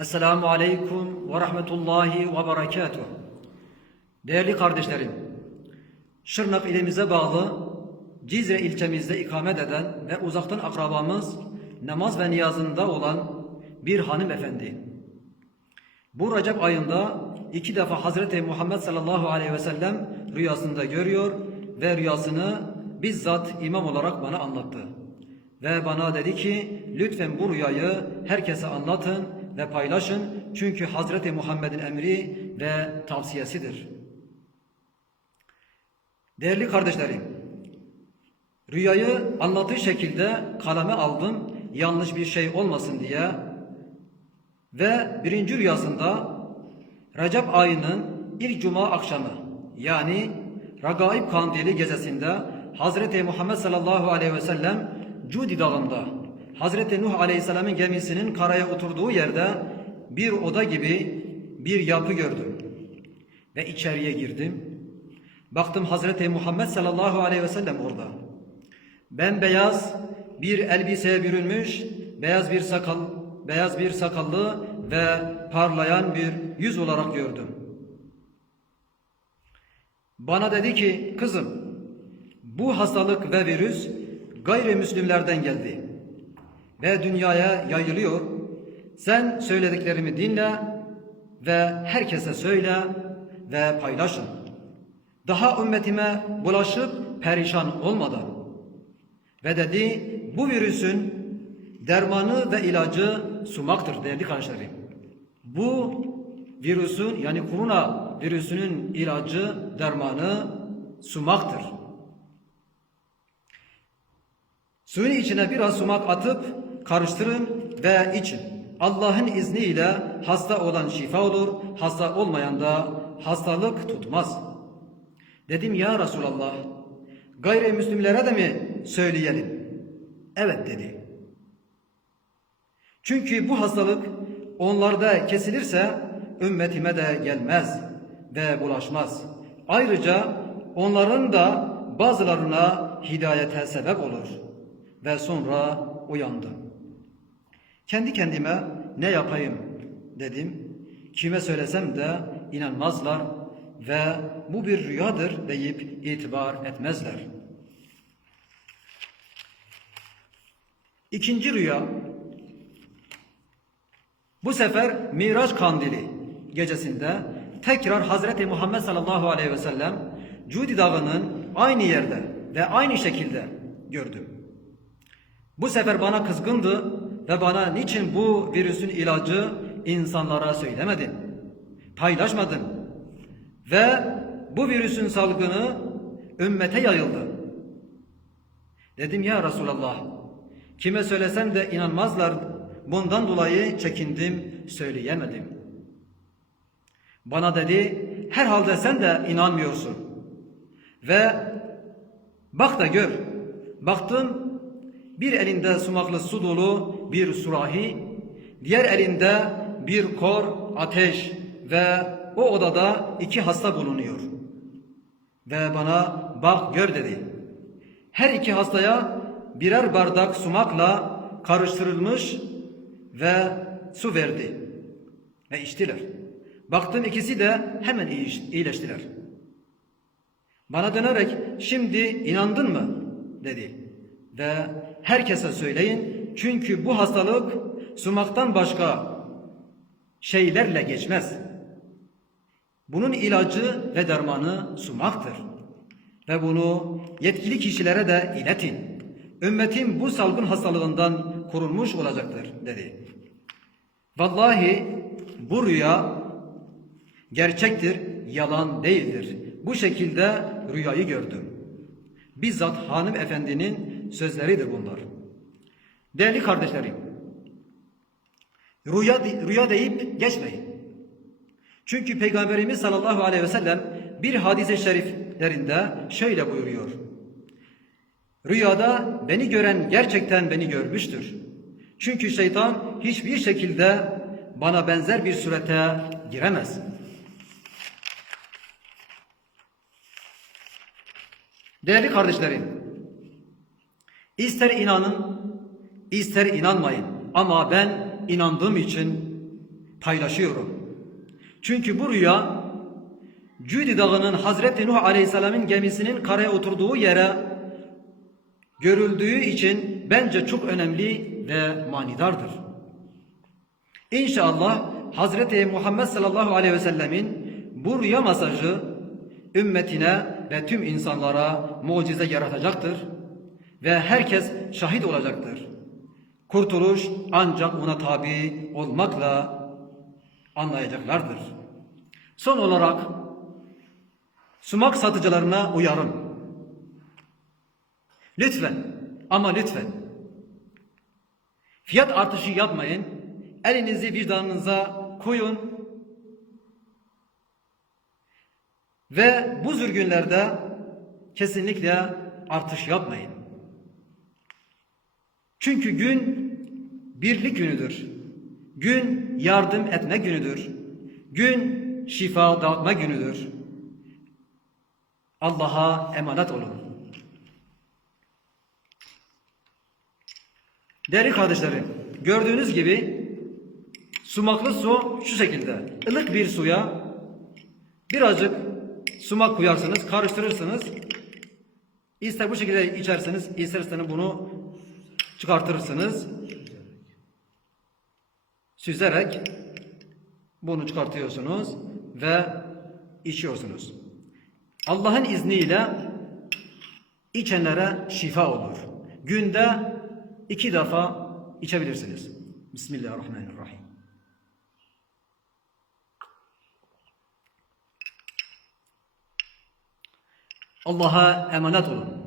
Esselamu Aleyküm ve Rahmetullahi ve Berekatuhu. Değerli kardeşlerim, Şırnak ilimize bağlı Cizre ilçemizde ikamet eden ve uzaktan akrabamız namaz ve niyazında olan bir hanımefendi. Bu Recep ayında iki defa Hazreti Muhammed sallallahu aleyhi ve sellem rüyasında görüyor ve rüyasını bizzat imam olarak bana anlattı. Ve bana dedi ki lütfen bu rüyayı herkese anlatın ve paylaşın. Çünkü Hazreti Muhammed'in emri ve tavsiyesidir. Değerli kardeşlerim, rüyayı anlattığı şekilde kaleme aldım. Yanlış bir şey olmasın diye. Ve birinci rüyasında Recep ayının ilk cuma akşamı yani Ragaib Kandili gecesinde Hazreti Muhammed sallallahu aleyhi ve sellem Cudi dağında Hazreti Nuh aleyhisselamın gemisinin karaya oturduğu yerde bir oda gibi bir yapı gördüm. Ve içeriye girdim. Baktım Hazreti Muhammed sallallahu aleyhi ve sellem orada. Bembeyaz bir elbiseye bürünmüş, beyaz bir sakal, beyaz bir sakallı ve parlayan bir yüz olarak gördüm. Bana dedi ki, kızım, bu hastalık ve virüs gayrimüslimlerden geldi ve dünyaya yayılıyor. Sen söylediklerimi dinle ve herkese söyle ve paylaşın. Daha ümmetime bulaşıp perişan olmadan. Ve dedi bu virüsün dermanı ve ilacı sumaktır değerli kardeşlerim. Bu virüsün yani korona virüsünün ilacı dermanı sumaktır. Suyun içine biraz sumak atıp karıştırın ve için. Allah'ın izniyle hasta olan şifa olur, hasta olmayan da hastalık tutmaz. Dedim ya Resulallah, gayrimüslimlere de mi söyleyelim? Evet dedi. Çünkü bu hastalık onlarda kesilirse ümmetime de gelmez ve bulaşmaz. Ayrıca onların da bazılarına hidayete sebep olur. Ve sonra uyandım. Kendi kendime ne yapayım dedim. Kime söylesem de inanmazlar ve bu bir rüyadır deyip itibar etmezler. İkinci rüya bu sefer Miraç Kandili gecesinde tekrar Hazreti Muhammed sallallahu aleyhi ve sellem Cudi Dağı'nın aynı yerde ve aynı şekilde gördüm. Bu sefer bana kızgındı ve bana niçin bu virüsün ilacı insanlara söylemedin? Paylaşmadın. Ve bu virüsün salgını ümmete yayıldı. Dedim ya Resulallah, kime söylesem de inanmazlar. Bundan dolayı çekindim, söyleyemedim. Bana dedi, herhalde sen de inanmıyorsun. Ve bak da gör. Baktım bir elinde sumaklı su dolu bir surahi, diğer elinde bir kor ateş ve o odada iki hasta bulunuyor. Ve bana bak gör dedi. Her iki hastaya birer bardak sumakla karıştırılmış ve su verdi. Ve içtiler. Baktım ikisi de hemen iyileştiler. Bana dönerek şimdi inandın mı? dedi. Ve herkese söyleyin çünkü bu hastalık sumaktan başka şeylerle geçmez. Bunun ilacı ve dermanı sumaktır. Ve bunu yetkili kişilere de iletin. Ümmetim bu salgın hastalığından korunmuş olacaktır dedi. Vallahi bu rüya gerçektir, yalan değildir. Bu şekilde rüyayı gördüm. Bizzat hanım efendinin sözleridir bunlar. Değerli kardeşlerim, rüya, rüya deyip geçmeyin. Çünkü Peygamberimiz sallallahu aleyhi ve sellem bir hadise şeriflerinde şöyle buyuruyor. Rüyada beni gören gerçekten beni görmüştür. Çünkü şeytan hiçbir şekilde bana benzer bir surete giremez. Değerli kardeşlerim, ister inanın, ister inanmayın ama ben inandığım için paylaşıyorum. Çünkü bu rüya Cüdi Dağı'nın Hazreti Nuh Aleyhisselam'ın gemisinin karaya oturduğu yere görüldüğü için bence çok önemli ve manidardır. İnşallah Hazreti Muhammed sallallahu aleyhi ve sellemin bu rüya mesajı ümmetine ve tüm insanlara mucize yaratacaktır ve herkes şahit olacaktır. Kurtuluş ancak ona tabi olmakla anlayacaklardır. Son olarak sumak satıcılarına uyarım. Lütfen ama lütfen fiyat artışı yapmayın. Elinizi vicdanınıza koyun. Ve bu zürgünlerde kesinlikle artış yapmayın. Çünkü gün birlik günüdür. Gün yardım etme günüdür. Gün şifa dağıtma günüdür. Allah'a emanet olun. Değerli kardeşlerim, gördüğünüz gibi sumaklı su şu şekilde. ılık bir suya birazcık sumak koyarsınız, karıştırırsınız. İster bu şekilde içersiniz, isterseniz bunu çıkartırsınız. Süzerek bunu çıkartıyorsunuz ve içiyorsunuz. Allah'ın izniyle içenlere şifa olur. Günde iki defa içebilirsiniz. Bismillahirrahmanirrahim. Allah'a emanet olun.